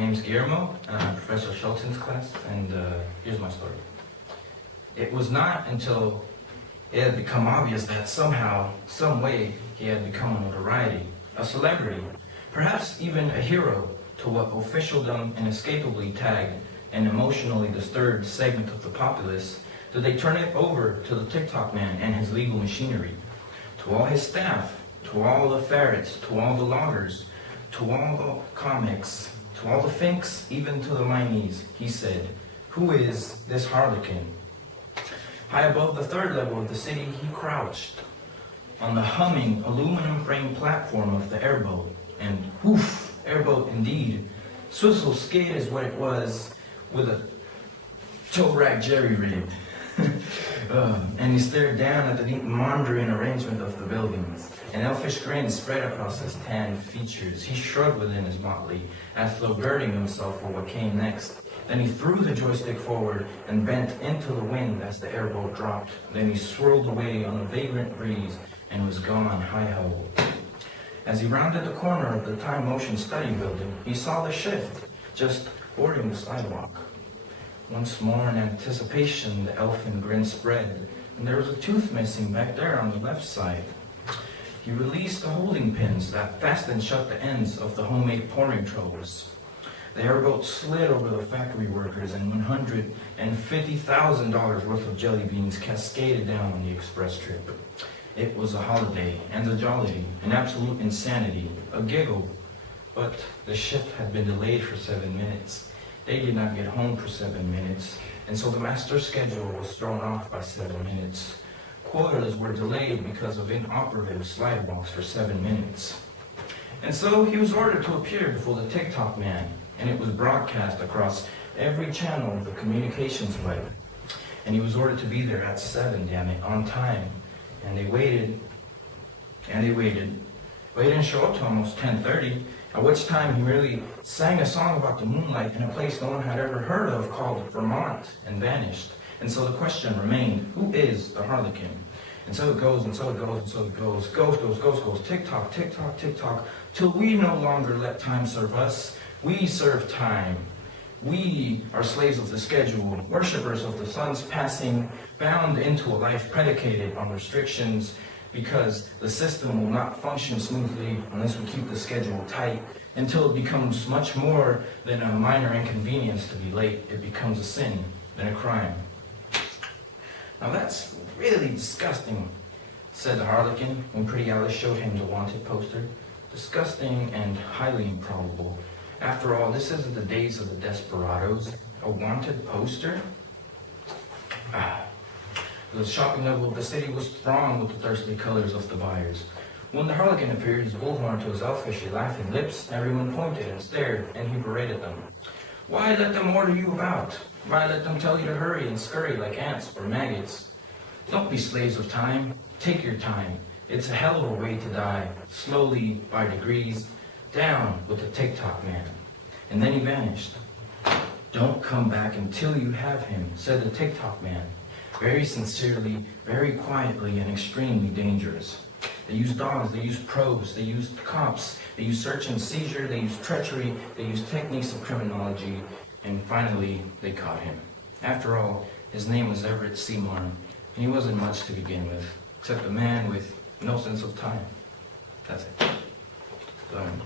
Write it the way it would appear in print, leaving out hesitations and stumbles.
name's Gurimo, Professor Shelton's class, and here's my story. It was not until it had become obvious that somehow, some way, he had become a notoriety, a celebrity, perhaps even a hero to what officialdom inescapably tagged an emotionally disturbed segment of the populace, did they turn it over to the TikTok man and his legal machinery, to all his staff, to all the ferrets, to all the loggers, to all the comics, to all the finks, even to the mineys. He said, "Who is this harlequin?" High above the third level of the city, he crouched on the humming aluminum frame platform of the airboat. And whoof, airboat indeed. Swizzle skid is what it was, with a toe rack jerry rigged. And he stared down at the neat Mondrian arrangement of the buildings. An elfish grin spread across his tanned features. He shrugged within his motley, as though girding himself for what came next. Then he threw the joystick forward and bent into the wind as the airboat dropped. Then he swirled away on a vagrant breeze and was gone hi-ho. As he rounded the corner of the Time Motion Study building, he saw the shift, just boarding the sidewalk. Once more in anticipation, the elfin grin spread, and there was a tooth missing back there on the left side. He released the holding pins that fastened shut the ends of the homemade pouring troughs. The airboat slid over the factory workers, and $150,000 worth of jelly beans cascaded down on the express trip. It was a holiday, and a jollity, an absolute insanity, a giggle. But the shift had been delayed for 7 minutes. They did not get home for 7 minutes, and so the master's schedule was thrown off by 7 minutes. Quotas were delayed because of inoperative slide walks for 7 minutes. And so he was ordered to appear before the TikTok man, and it was broadcast across every channel of the communications web. And he was ordered to be there at 7, damn it, on time. And they waited, and they waited. But he didn't show up till almost 10:30, at which time he merely sang a song about the moonlight in a place no one had ever heard of called Vermont, and vanished. And so the question remained, who is the harlequin? And so it goes, and so it goes, and so it goes, goes, tick-tock, tick-tock, tick-tock, till we no longer let time serve us. We serve time. We are slaves of the schedule, worshippers of the sun's passing, bound into a life predicated on restrictions, because the system will not function smoothly unless we keep the schedule tight, until it becomes much more than a minor inconvenience to be late. It becomes a sin, then a crime. Now that's really disgusting, said the harlequin when Pretty Alice showed him the wanted poster. Disgusting and highly improbable. After all, this isn't the days of the desperados. A wanted poster? The shopping level of the city was thronged with the thirsty colors of the buyers. When the harlequin appeared, his bullhorn to his elfishly laughing lips, everyone pointed and stared, and he berated them. Why let them order you about? Why let them tell you to hurry and scurry like ants or maggots? Don't be slaves of time. Take your time. It's a hell of a way to die, slowly, by degrees, down with the TikTok man. And then he vanished. Don't come back until you have him, said the TikTok man. Very sincerely, very quietly, and extremely dangerous. They used dogs, they used probes, they used cops, they used search and seizure, they used treachery, they used techniques of criminology, and finally, they caught him. After all, his name was Everett Seymour, and he wasn't much to begin with, except a man with no sense of time. That's it. Done.